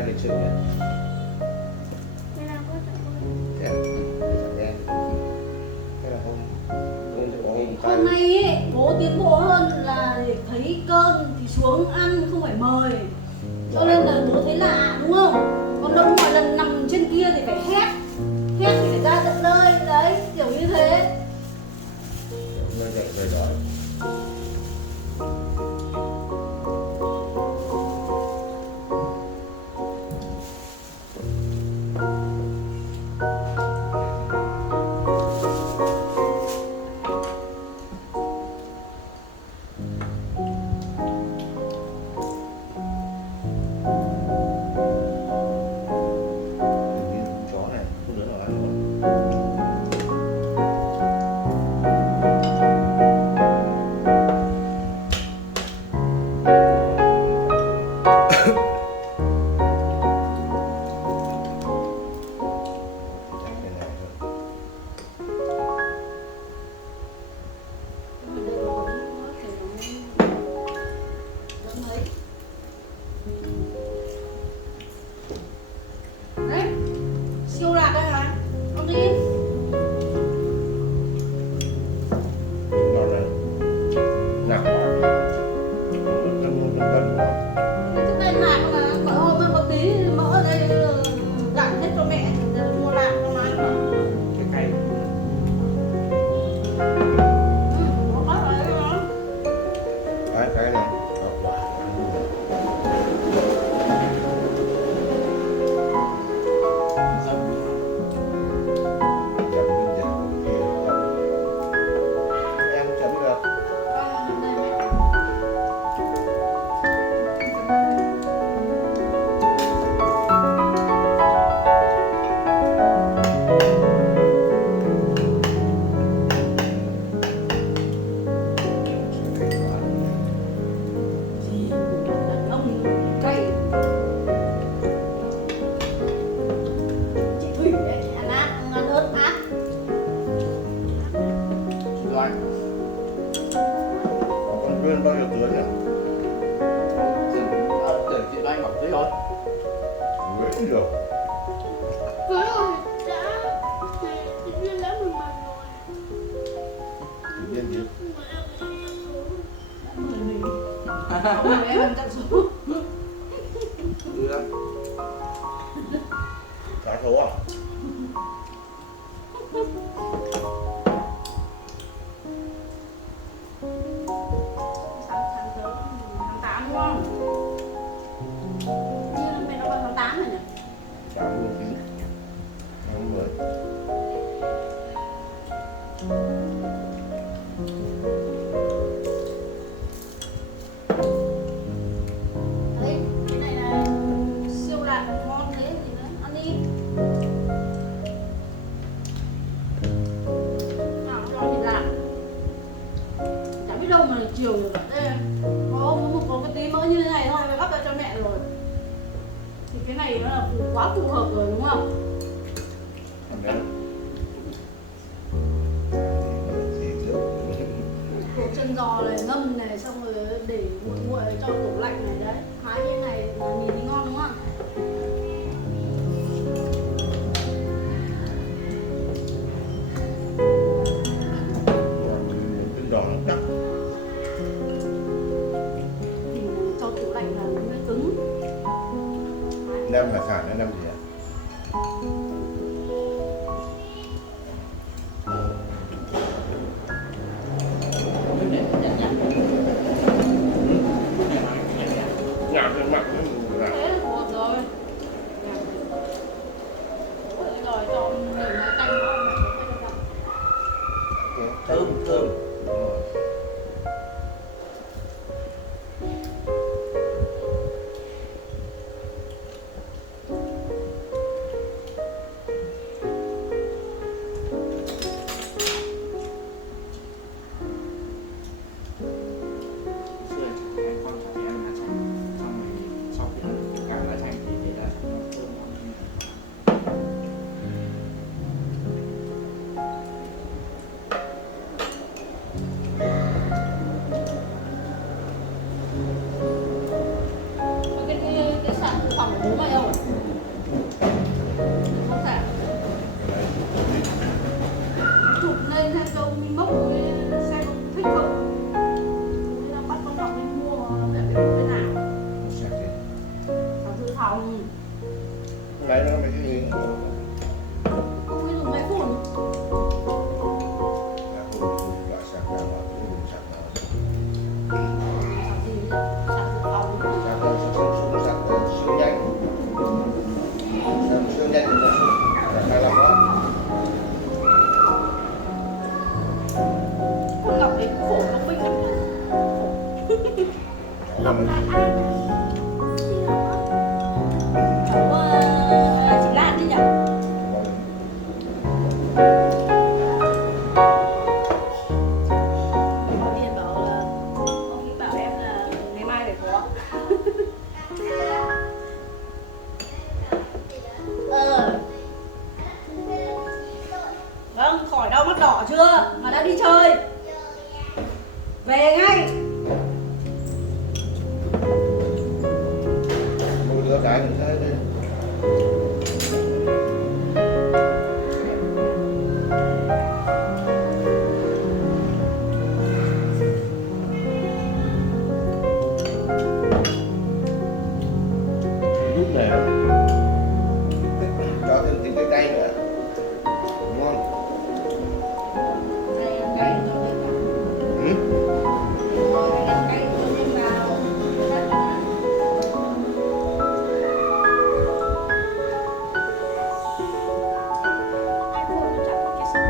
này lịch sự nhỉ? Cái nào có chọn Thế à? Chẳng nghe. Thế là hôm Hôm nay ấy, bố tiến bộ hơn là để thấy cơm thì xuống ăn không phải mời. Cho nên là bố thấy lạ đúng không? Còn đâu mọi lần nằm trên kia thì phải hét. Hét thì phải ra tận nơi đấy, kiểu như thế. nơi dậy rồi đói. Chó này không đứa nào ăn đâu. Chắc cái này thôi. Ở đây nó có thể nó vẫn ấy. Đấy, siêu lạc đây hả? Con đi. Ngon này. Nặng quá. Nó cân quá. Trước đây lạc mà, mỗi hôm có tí mỡ ở đây dặn hết cho mẹ, mua lạc cho má mà. Cái cay. Có bác ở đây đó. Cái này. Ngọt quá. Dầm lên dầm kia. Em chấm được. Đàn ông cay. Chị Thủy đấy, ăn ớt át. Rồi, Con Quyên bao nhiêu tuổi nhỉ? để chị Anh bảo tí rồi. Nguyễn được. Cưới rồi đã thì tự nhiên đã 11 rồi. Tự nhiên chứ. Nhưng mà em Ông bé ăn cận số. Ừ đó. Cá sấu à? Tháng 8 đúng không? Như mẹ nó vào tháng 8 rồi nhỉ? 89. Tháng 10. Đấy, cái này là siêu lạc ngon thế gì nữa, ăn đi. Nào cho thịt lạc. Chẳng biết đâu mà chiều được ạ. Đây, có cái tí mỡ như thế này thôi mà gắp ra cho mẹ rồi. Thì cái này nó là quá phù hợp rồi đúng không? Ăn đấy. Gì trước? Cổ chân giò này ngâm này xong rồi để nguội nguội cho tủ lạnh này đấy. Hái như này là nhìn thì ngon đúng không? Chân giò nó chắc. Thì cho tủ lạnh là nó mới cứng. Nem hải sản hay nem gì ạ? Cái này nhặt nhặt. Nhạc trên mặt nó mùi là. Thế là phù hợp rồi. Ủa, rồi cho mình nó canh nó mà Thơm, thơm. Xưa em con cho chị em lá chanh, xong rồi sau khi ăn cả lá chanh thì để ra cho nó thơm ngon. Hãy subscribe cho kênh Ghiền Mì Gõ để không bỏ lỡ mình mốc với xem có thích không. Thế là bắt con Ngọc đi mua để biết thế nào. Sạc gì? Sạc dự phòng. Lấy nó mấy cái gì? Không biết dùng máy phun. Loại sạc nào mà cái dùng sạc nào? Sạc gì nhỉ? Sạc dự phòng. Sạc siêu nhanh. Sạc siêu nhanh thì nó sạc 25W. Con Ngọc đấy khổ nó binh lắm nhá. Nằm Cháu chị Lan đi nhỉ? Điện bảo là ông ấy bảo em là ngày mai phải có. Vâng, khỏi đau mắt đỏ chưa? Mà đã đi chơi. Về ngay. một đứa cái nữa thế đi. Lúc này cho thêm tí cay nữa. Ngon. Đây là cay rồi đây cả. Ừ? Đây là cay rồi thêm vào. Ai phun nó chắc có cái gì.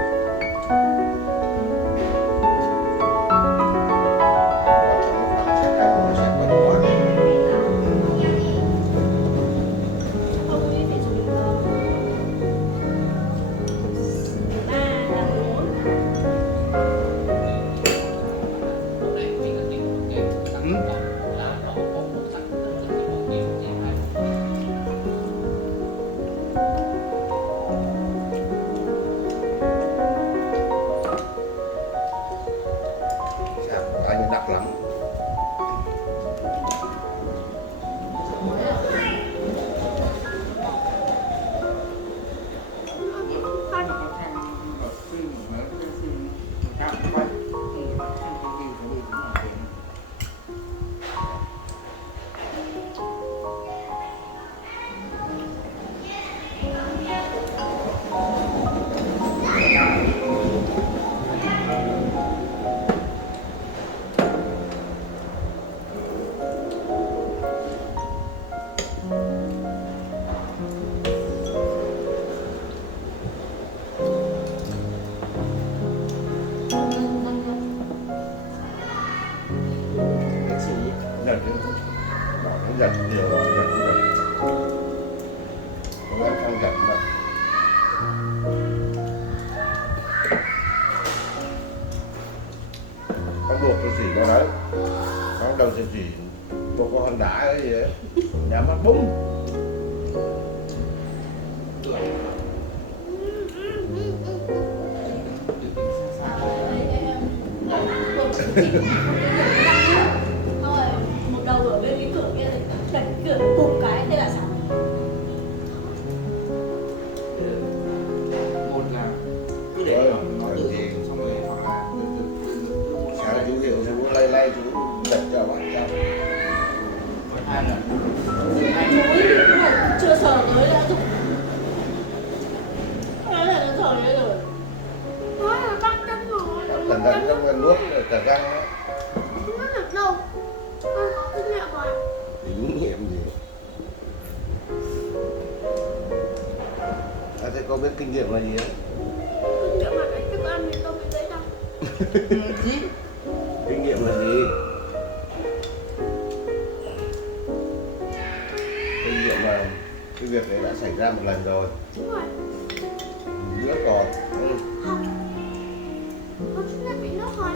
Sạc cay rồi, sạc quá quá. Không ấy phải dùng ba là bốn. Sạc anh đặc lắm. Giật chứ. Bảo nó giật nhiều rồi, giật cũng giật. Còn em không giật mà. Con luộc cái gì con đấy. Con đầu chỉ một con hòn đá cái gì đấy. Nhắm mắt búng. Thôi, một đầu ở bên cái cửa kia thì đẩy cửa bụp cái thế là sao? Một là cứ để nó tự động xong rồi hoặc là Sáng chú hiểu chú lay chú giật cho bạn cho. còn hai là Chuối nhưng mà chưa sờ tới đã dùng. Thế là nó sờ đấy rồi. Nói là bắt chân rồi. Cẩn thận trong cái nuốt cả răng ấy. Không có được đâu. Kinh nghiệm rồi. Kinh nghiệm gì? Thế có biết kinh nghiệm là gì không? Kinh nghiệm là đấy, thức ăn thì tôi bị đấy đâu. gì? Kinh nghiệm là gì? Kinh nghiệm là cái việc này đã xảy ra một lần rồi. Đúng rồi. Nữa còn. Không. Con sẽ bị nước thôi.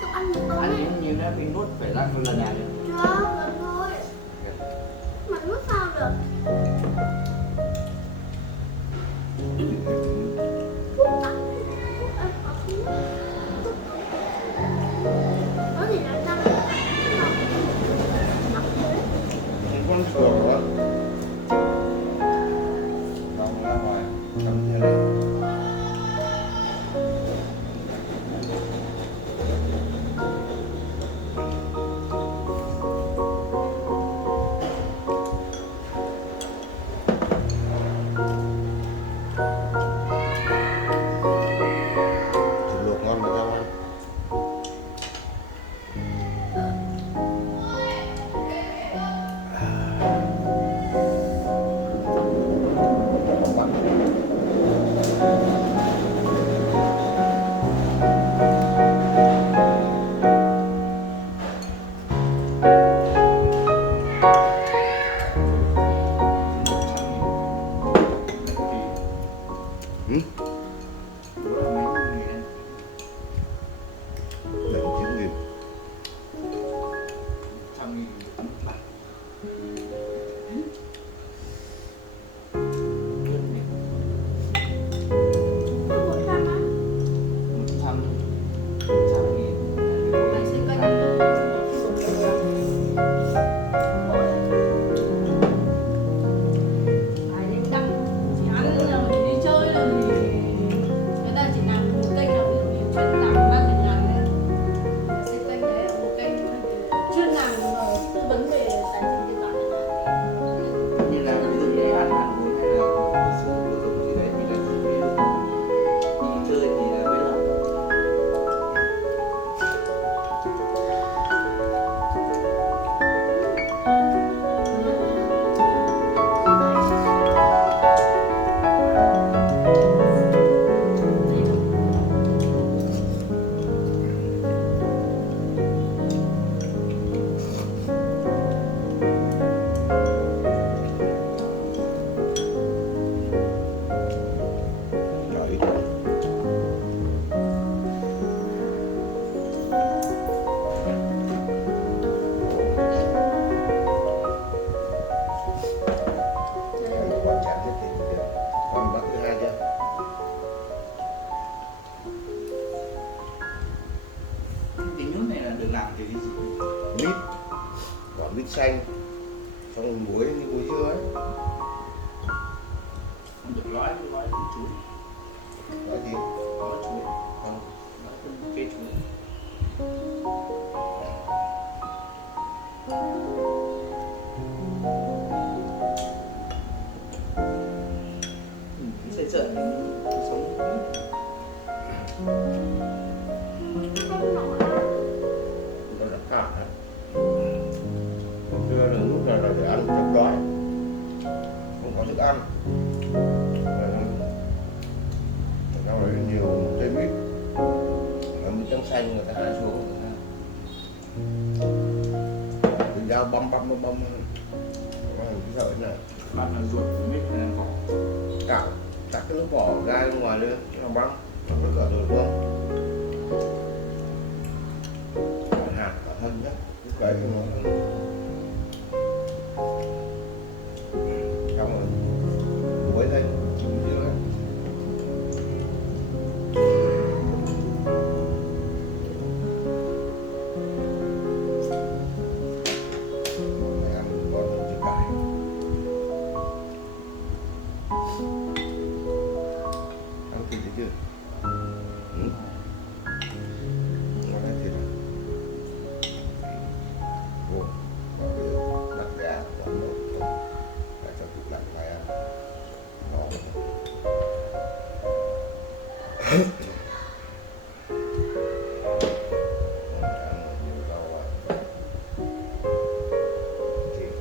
Thức ăn thì tôi Ăn ấy. như nó bị nuốt phải răng một lần nào đấy. Chưa, gần thôi. Mà nuốt sao được? Thuốc tắm. Thuốc ăn có thuốc. Có gì là răng. Nặng thế. Con thường đó. Vòng ra ngoài. Cắm thế này. làm cái gì? Mít, quả mít xanh, xong rồi muối như muối dưa ấy. Không được lõi từ chuối. Nói gì? Lõi chuối. Không. Lõi từ cây chuối. Sẽ sợ những cuộc sống Không nổi. Nó là khác hả? Còn xưa là lúc nào là để ăn chống đói, không có thức ăn. Nó rồi nhiều cây mít, mít trắng xanh người ta hái xuống, người ta dao băm có hình cái sợi này, bạn là ruột của mít hay là vỏ? cạo cắt cái lớp vỏ ra ngoài lên, nó băm, nó có cả rồi luôn. Hạt cả thân nhé, cái nó xong rồi muối lên, muối dưa ấy. Mẹ ăn con thịt cải. Ăn thịt thấy chưa? Ừ. Ngon đấy thịt à? Ồ, và bây giờ đặt gà vào nồi không, để cho tủ lạnh này ăn. Ngon. Ăn nhiều rau vào. Thịt.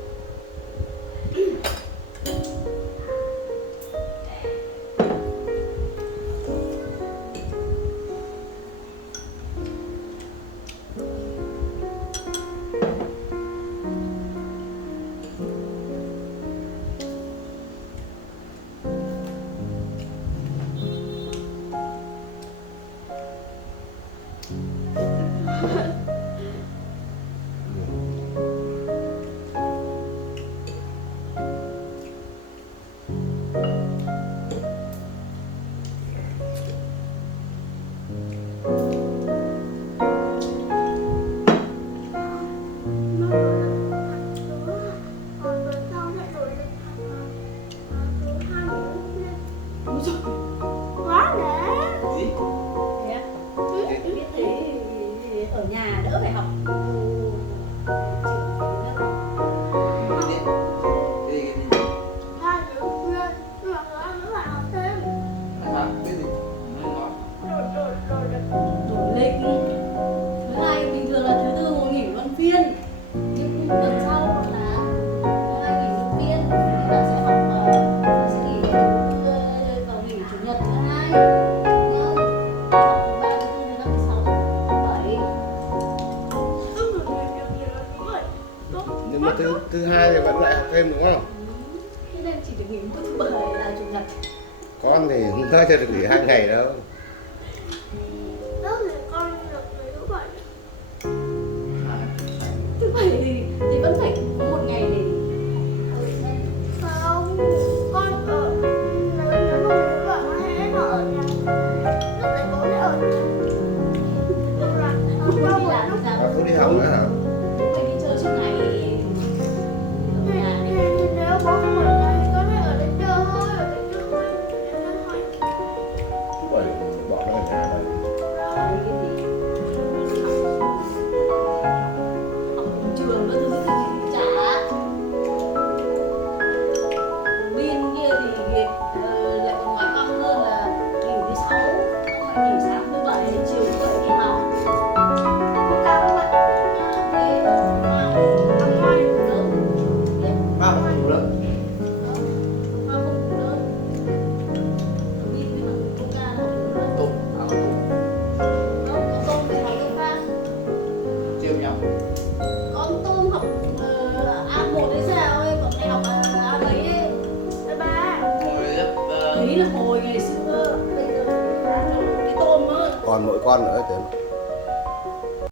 Nó đổi thành thành lúa. Còn tuần sau lại đổi lên thành lúa 2 muỗng lên. Ôi dồi, Quá nè. Gì? thế á? Biết thế ở nhà đỡ phải học Cái gì? 2 muỗng lên. Nhưng mà người ăn vẫn phải học thêm. Hả? Cái gì? Nói nói. Đổi đổi lịch. Thứ hai bình thường là thứ tư ngồi nghỉ luân phiên, nhưng tuần sau là thứ hai nghỉ luân phiên thì là sẽ học sẽ nghỉ vào nghỉ chủ nhật thứ hai, đúng không? Học thứ ba, thứ tư, thứ năm, thứ sáu, thứ bảy. Cứ ngược nhiều là như vậy. Nhưng mà thứ hai thì vẫn lại học thêm đúng không? Thế nên chỉ được nghỉ mỗi thứ bảy là chủ nhật. Con thì không nói cho được nghỉ 2 ngày đâu. Đó là con được người thứ bảy. Thứ bảy thì vẫn phải có một ngày để Không, con ở nếu mà người vợ nó hay nó ở nhà. Lúc đấy bố sẽ ở nhà. Được là không cho đi một làm lúc. ra Không đi học nữa hả? phải đi chơi suốt ngày ở nhà Thì đi. nếu bố không ở nhà thì con phải ở đây chơi thôi, ở đây chơi thôi. Để chơi thôi. Thứ bảy bọn nó ở nhà đây. Cái gì học ở trường nữa thứ gì chả Bin kia thì lại còn nói con hơn là nghỉ thứ sáu, xong rồi nghỉ sáng thứ bảy, chiều thứ bảy đi học. Không cao đâu vậy. Thế mà Ăn ngoài. lớn tiếp Ba không ngủ nữa. mà không lớn Bin với mà không ca là lớn Tôm, ăn tôm. không có tôm để học đâu ca. Chiêu nhau. Con tôm học A1 hay sao ấy, bọn này học A mấy ấy. Bye bye. Ngồi lớp Đấy là hồi ngày xưa, bây giờ cái tôm á. Còn mỗi con nữa thì